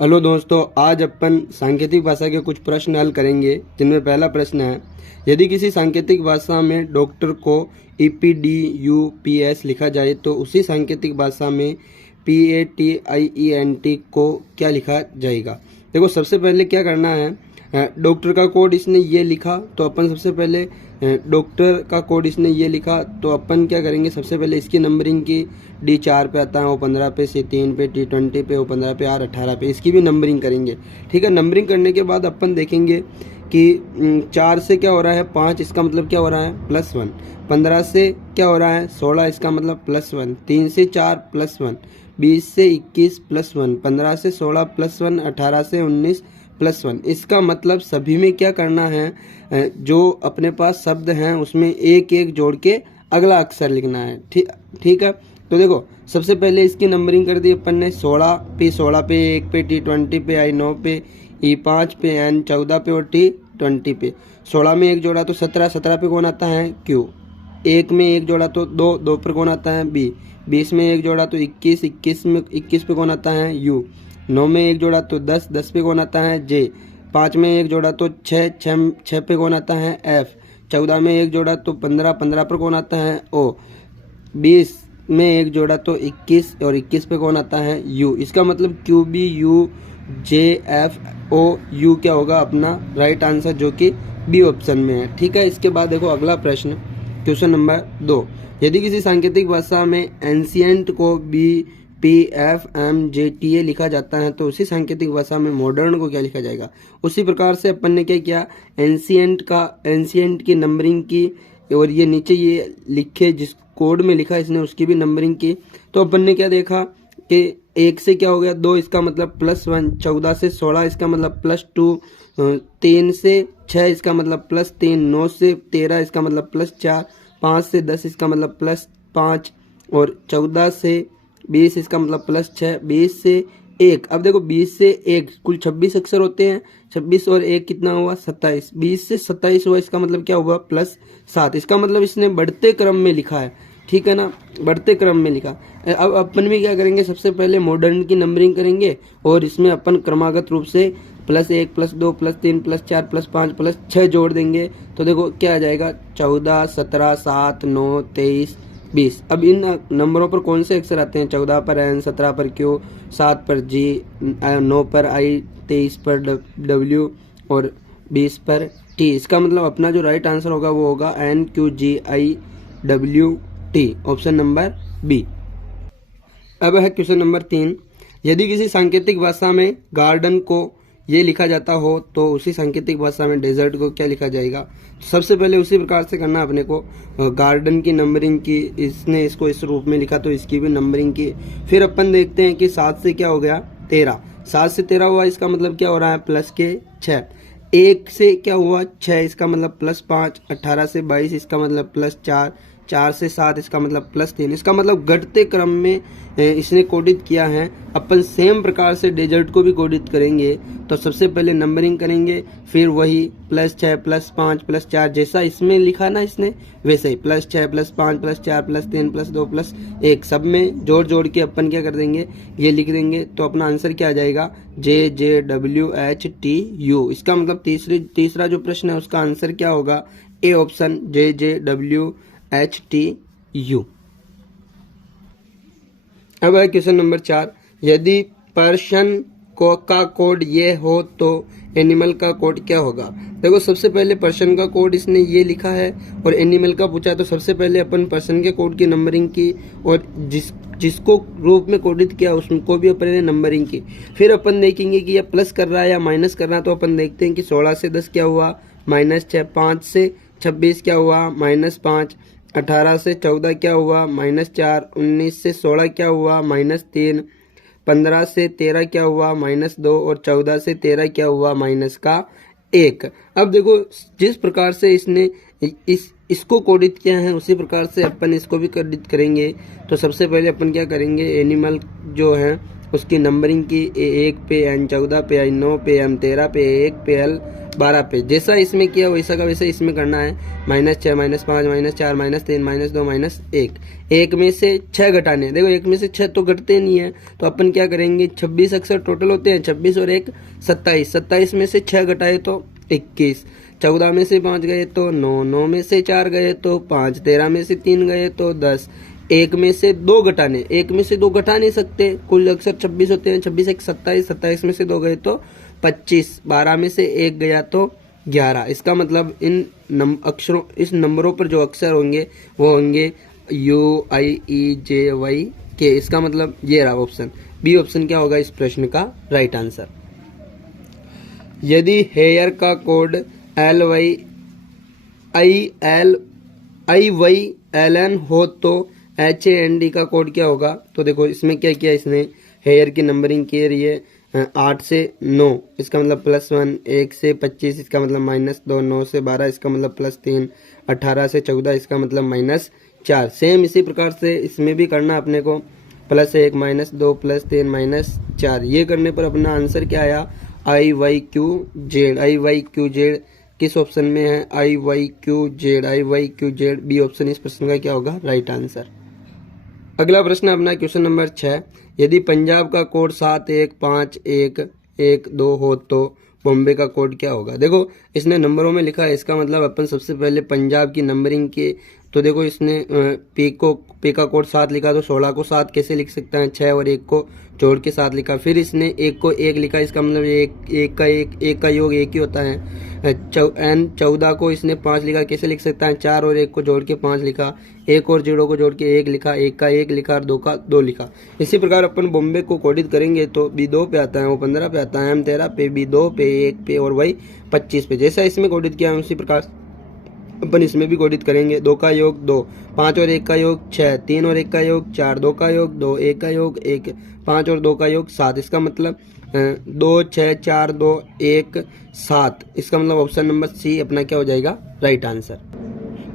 Hello दोस्तों, आज अपन सांकेतिक भाषा के कुछ प्रश्न हल करेंगे, जिनमें पहला प्रश्न है, यदि किसी सांकेतिक भाषा में डॉक्टर को EPDUPS लिखा जाए तो उसी सांकेतिक भाषा में PATIENT को क्या लिखा जाएगा। देखो, सबसे पहले क्या करना है, डॉक्टर का कोड इसने ये लिखा तो अपन सबसे पहले डॉक्टर का कोड इसने ये लिखा तो अपन क्या करेंगे, सबसे पहले इसकी नंबरिंग की D4 पे आता है, O15 पे, C3 पे, T20 पे, O15 पे, R18 पे, इसकी भी नंबरिंग करेंगे। ठीक है, नंबरिंग करने के बाद अपन देखेंगे कि 4 से क्या हो रहा है 5, इसका मतलब क्या हो रहा है +1। 15 से क्या हो रहा है 16, इसका मतलब +1। 3 से 4 +1। 20 से 21 +1। 15 से 16 +1। 18 से 19 +1। इसका मतलब सभी में क्या करना है, जो अपने पास शब्द हैं उसमें एक एक जोड़ के अगला अक्षर लिखना है। ठीक है, तो देखो सबसे पहले इसकी नंबरिंग कर दी अपन ने। 16 पे 1 पे, T20 पे, I9 पे, E5 पे, N14 पे और T20 पे। 16 में एक जोड़ा तो 17, 17 पे कौन आता है Q। 1 में एक जोड़ा तो 2, 2 पर कौन आता है B। 20 में एक जोड़ा तो 21, 21 पे कौन आता है U। 9 में एक जोड़ा तो 10, 10 पे कौन आता है J। 5 में एक जोड़ा तो 6, 6 पे कौन आता है F। 14 में एक जोड़ा तो 15, 15 पर कौन आता है O। 20 में एक जोड़ा तो 21 और 21 पे कौन आता है U। इसका मतलब QBUJFOU क्या होगा अपना राइट आंसर, जो कि B ऑप्शन में है। ठीक है, इसके बाद देखो अगला प्रश्न, क्वेश्चन नंबर 2, यदि किसी सांकेतिक भाषा में एंशिएंट को BPFMJTA लिखा जाता है तो उसी सांकेतिक भाषा में मॉडर्न को क्या लिखा जाएगा। उसी प्रकार से अपन ने क्या किया, एंशिएंट की नंबरिंग की और ये नीचे ये लिखे जिस कोड में लिखा इसने उसकी भी नंबरिंग की। तो अपन ने क्या देखा कि 1 से क्या हो गया 2, इसका मतलब +1। 14 से 16 इसका मतलब +2। 3 से 6 इसका मतलब +3। 9 से 13 इसका मतलब +4। 5 से 10 इसका मतलब +5 और 14 से 20 इसका मतलब +6। 20 से 1, अब देखो 20 से 1 कुल 26 अक्षर होते हैं। 26 और 1 कितना हुआ 27। 20 से 27 हुआ, इसका मतलब क्या हुआ +7। इसका मतलब इसने बढ़ते क्रम में लिखा है। ठीक है ना, बढ़ते क्रम में लिखा। अब अपन भी क्या करेंगे, सबसे पहले मॉडर्न की नंबरिंग करेंगे और इसमें अपन क्रमागत रूप से +1 +2 +3 +4 +5 +6 जोड़ देंगे। तो देखो क्या आ जाएगा 14 17 7 9 23 20। अब इन नंबरों पर कौन से अक्षर आते हैं, 14 पर N, 17 पर Q, 7 पर G, 9 पर I, 23 पर W और 20 पर T। इसका मतलब अपना जो राइट आंसर होगा वो होगा NQGIWT, ऑप्शन नंबर B। अब है क्वेश्चन नंबर 3, यदि किसी सांकेतिक भाषा में गार्डन को ये लिखा जाता हो तो उसी सांकेतिक भाषा में डेजर्ट को क्या लिखा जाएगा। सबसे पहले उसी प्रकार से करना अपने को, गार्डन की नंबरिंग की, इसने इसको इस रूप में लिखा तो इसकी भी नंबरिंग की। फिर अपन देखते हैं कि 7 से क्या हो गया 13। 7 से 13 हुआ, इसका मतलब क्या हो रहा है +6। 1 से क्या हुआ 6, इसका मतलब +5। 18 से 22 इसका मतलब +4। 4 से 7 इसका मतलब +3। इसका मतलब घटते क्रम में इसने कोडित किया है। अपन सेम प्रकार से डेजर्ट को भी कोडित करेंगे। तो सबसे पहले नंबरिंग करेंगे, फिर वही +6 +5 +4 जैसा इसमें लिखा ना इसने, वैसे ही +6 +5 +4 +3 +2 +1 सब में जोड़ जोड़ के अपन क्या कर देंगे, ये लिख देंगे। तो अपना आंसर क्या आ जाएगा JJWHTU। इसका मतलब तीसरा जो प्रश्न है उसका आंसर क्या होगा, ए ऑप्शन JJWHTU। अब है क्वेश्चन नंबर 4, यदि पर्सन का कोड ये हो तो एनिमल का कोड क्या होगा। देखो सबसे पहले पर्सन का कोड इसने ये लिखा है और एनिमल का पूछा, तो सबसे पहले अपन पर्सन के कोड की नंबरिंग की और जिसको रूप में कोडित किया उसको भी अपन ने नंबरिंग की। फिर अपन देखेंगे कि ये प्लस कर रहा है या माइनस कर रहा है। तो अपन देखते हैं कि 16 से 10 क्या हुआ -6। 5 से 26 क्या हुआ -5। 18 से 14 क्या हुआ -4। 19 से 16 क्या हुआ -3। 15 से 13 क्या हुआ -2 और 14 से 13 क्या हुआ -1। अब देखो जिस प्रकार से इसने इसको कोडित किया है उसी प्रकार से अपन इसको भी कोडित करेंगे। तो सबसे पहले अपन क्या करेंगे, एनिमल जो है उसकी नंबरिंग की A1 पे, N14 पे, I9 पे, M13 पे, A1 पे, L12 पे। जैसा इसमें किया वैसा का वैसा इसमें करना है। -6, -5, -4, -3, -2, -1। एक में से 6 घटाने। देखो एक में से 6 तो घटते नहीं है, तो अपन क्या करेंगे, 26 अक्सर टोटल होते हैं, 26 और 1 27। 27 में से 6 घटाए तो 21। 14 में से 5 गए तो 9, 9 में से 4 गए तो 5, 13 में से 3 गए तो 10। एक में से 2 घटाने, एक में से 2 घटा नहीं सकते, कुल अक्सर 26 होते हैं, 26 1 27, 27 में से 2 गए तो 25, 12 में से 1 गया तो 11। इसका मतलब इन अक्षरों, इस नंबरों पर जो अक्षर होंगे वो होंगे UIEJYK। इसका मतलब ये रहा ऑप्शन बी। ऑप्शन क्या होगा इस प्रश्न का राइट आंसर। यदि हेयर का कोड IYLN हो तो HAND का कोड क्या होगा। तो देखो इसमें क्या किया इसने, हेयर की नंबरिंग की रही है 8 से 9, इसका मतलब +1, 1 से 25, इसका मतलब -2, 9 से 12, इसका मतलब +3, 18 से 14, इसका मतलब -4। सेम इसी प्रकार से इसमें भी करना अपने को, +1, -2, +3, -4। ये करने पर अपना आंसर क्या आया, IYQZ। IYQZ किस ऑप्शन में है, IYQZ। बी ऑप्शन इस प्रश्न का क्या होगा राइट आंसर। अगला प्रश्न अपना क्वेश्चन नंबर 6। यदि पंजाब का कोड 715112 हो तो बॉम्बे का कोड क्या होगा। देखो इसने नंबरों में लिखा है, इसका मतलब अपन सबसे पहले पंजाब की नंबरिंग के, तो देखो इसने पी का कोड 7 लिखा, तो 16 को 7 कैसे लिख सकता है, 6 और 1 को जोड़ के 7 लिखा। फिर इसने 1 को 1 लिखा, इसका मतलब एक का योग 1 ही होता है। N14 को इसने 5 लिखा, कैसे लिख सकता है, 4 और 1 को जोड़ के 5 लिखा, 1 और 0 को जोड़ के 1 लिखा, 1 का 1 लिखा और 2 का 2 लिखा। इसी प्रकार अपन बॉम्बे को कोडित करेंगे तो B2 पे आता है, वो 15 पे आता है, M13 पे, B2 पे, 1 पे और वही 25 पे। जैसा इसमें कोडित किया है उसी प्रकार अपन इसमें भी कोडित करेंगे। 2 का योग 2, 5 और 1 का योग 6, 3 और 1 का योग 4, 2 का योग 2, 1 का योग 1, 5 और 2 का योग 7। इसका मतलब 2 6 4 2 1 7। इसका मतलब ऑप्शन नंबर सी अपना क्या हो जाएगा राइट आंसर।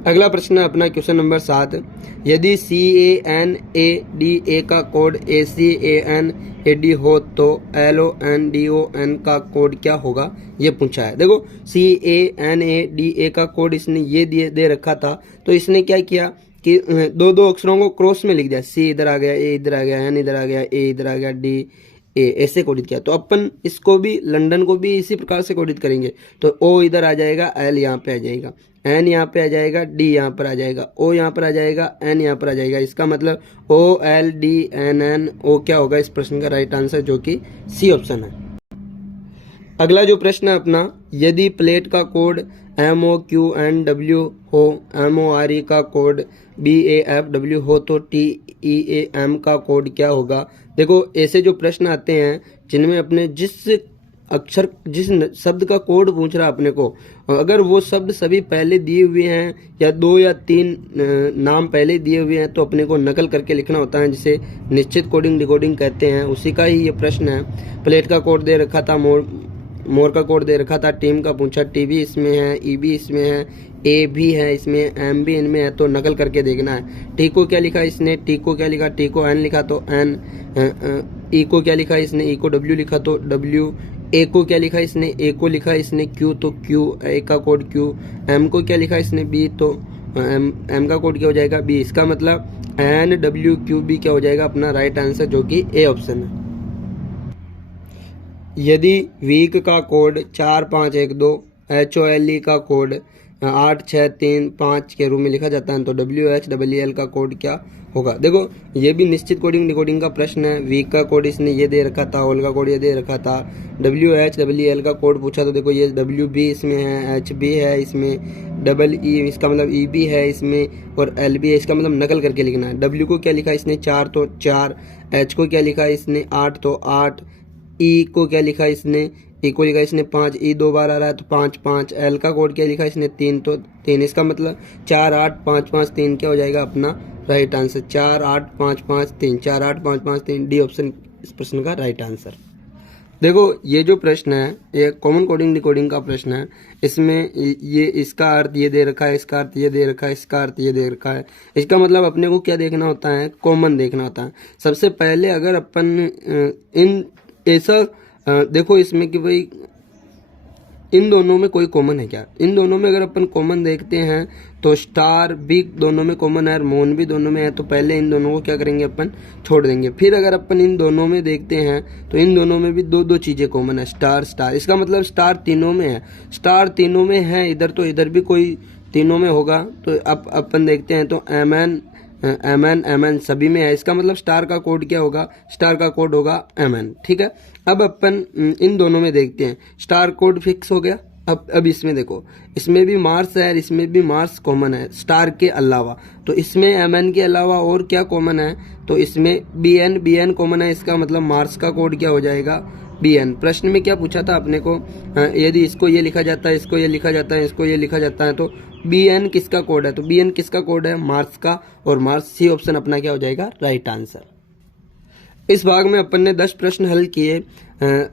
अगला प्रश्न है अपना क्वेश्चन नंबर 7। यदि CANADA का कोड ACANAD हो तो LONDON का कोड क्या होगा, ये पूछा है। देखो CANADA का कोड इसने ये दे रखा था, तो इसने क्या किया कि दो अक्षरों को क्रॉस में लिख दिया, C इधर आ गया, A इधर आ गया, N इधर आ गया, A इधर आ गया, D A ऐसे कोडित किया। तो अपन इसको भी, लंदन को भी इसी प्रकार से कोडित करेंगे। तो O इधर आ जाएगा, L यहाँ पे आ जाएगा, N यहाँ पे आ जाएगा, D यहाँ पर आ जाएगा, O यहाँ पर आ जाएगा, N यहाँ पर आ जाएगा। इसका मतलब OLDNNO क्या होगा इस प्रश्न का राइट आंसर, जो कि सी ऑप्शन है। अगला जो प्रश्न है अपना, यदि प्लेट का कोड MOQNW हो, MORE का कोड BAFW हो तो TEAM का कोड क्या होगा। देखो ऐसे जो प्रश्न आते हैं जिनमें अपने जिस अक्षर, जिस शब्द का कोड पूछ रहा अपने को, अगर वो शब्द सभी पहले दिए हुए हैं या 2 या 3 नाम पहले दिए हुए हैं, तो अपने को नकल करके लिखना होता है, जिसे निश्चित कोडिंग डिकोडिंग कहते हैं। उसी का ही ये प्रश्न है। प्लेट का कोड दे रखा था, मोर का कोड दे रखा था, टीम का पूछा, टीवी इसमें है, ईबी इसमें है, ए भी है इसमें, एम भी इनमें है, तो नकल करके देखना है। टी को क्या लिखा इसने, टी को क्या लिखा, टी को एन लिखा तो एन, ई को क्या लिखा इसने, ई को डब्ल्यू लिखा तो डब्ल्यू, ए को क्या लिखा इसने, ए को लिखा इसने क्यू तो क्यू, ए का कोड क्यू, एम को क्या लिखा इसने बी, तो एम का कोड क्या हो जाएगा बी। इसका मतलब एन डब्ल्यू क्यू बी क्या हो जाएगा अपना राइट आंसर, जो कि ए ऑप्शन है। यदि वीक का कोड 4512, HOLE का कोड 8635 के रूप में लिखा जाता है, तो WHEEL का कोड क्या होगा। देखो ये भी निश्चित कोडिंग डिकोडिंग का प्रश्न है। वीक का कोड इसने ये दे रखा था, होल का कोड ये दे रखा था, WHEEL का कोड पूछा, तो देखो ये WB इसमें है, HB है इसमें, EE इसका मतलब EB है इसमें, और LB है। इसका मतलब नकल करके लिखना है। W को क्या लिखा इसने 4 तो 4, H को क्या लिखा इसने 8 तो 8, ई को क्या लिखा इसने, ई को लिखा इसने 5, ई 2 बार आ रहा है तो 5 5, एल का कोड क्या लिखा इसने 3 तो 3। इसका मतलब 4 8 5 5 3 क्या हो जाएगा अपना राइट आंसर, 4 8 5 5 3, 4 8 5 5 3, डी ऑप्शन इस प्रश्न का राइट आंसर। देखो ये जो प्रश्न है ये कॉमन कोडिंग डिकोडिंग का प्रश्न है। इसमें ये इसका अर्थ ये दे रखा है, इसका अर्थ ये दे रखा है, इसका अर्थ ये दे रखा है। इसका मतलब अपने को क्या देखना होता है, कॉमन देखना होता है। सबसे पहले अगर अपन इन ऐसा देखो इसमें कि भाई इन दोनों में कोई कॉमन है क्या। इन दोनों में अगर अपन कॉमन देखते हैं तो स्टार भी दोनों में कॉमन है और मून भी दोनों में है, तो पहले इन दोनों को क्या करेंगे अपन छोड़ देंगे। फिर अगर अपन इन दोनों में देखते हैं तो इन दोनों में भी दो दो चीज़ें कॉमन है, स्टार स्टार। इसका मतलब स्टार तीनों में है, स्टार तीनों में है इधर, तो इधर भी कोई तीनों में होगा। तो अब अपन देखते हैं तो एम एन सभी में है। इसका मतलब स्टार का कोड क्या होगा, स्टार का कोड होगा एम एन। ठीक है, अब अपन इन दोनों में देखते हैं, स्टार कोड फिक्स हो गया। अब इसमें देखो, इसमें भी मार्स है और इसमें भी मार्स कॉमन है स्टार के अलावा। तो इसमें एम एन के अलावा और क्या कॉमन है, तो इसमें बी एन कॉमन है। इसका मतलब मार्स का कोड क्या हो जाएगा, बी एन। प्रश्न में क्या पूछा था अपने को, यदि इसको ये लिखा जाता है, इसको ये लिखा जाता है, इसको ये लिखा जाता है, तो बी एन किसका कोड है, तो बी एन किसका कोड है, मार्स का। और मार्स सी ऑप्शन अपना क्या हो जाएगा, राइट आंसर। इस भाग में अपन ने 10 प्रश्न हल किए।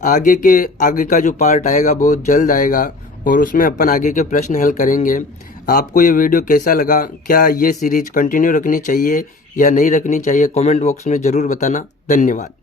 आगे का जो पार्ट आएगा बहुत जल्द आएगा और उसमें अपन आगे के प्रश्न हल करेंगे। आपको ये वीडियो कैसा लगा, क्या ये सीरीज कंटिन्यू रखनी चाहिए या नहीं रखनी चाहिए, कमेंट बॉक्स में ज़रूर बताना। धन्यवाद।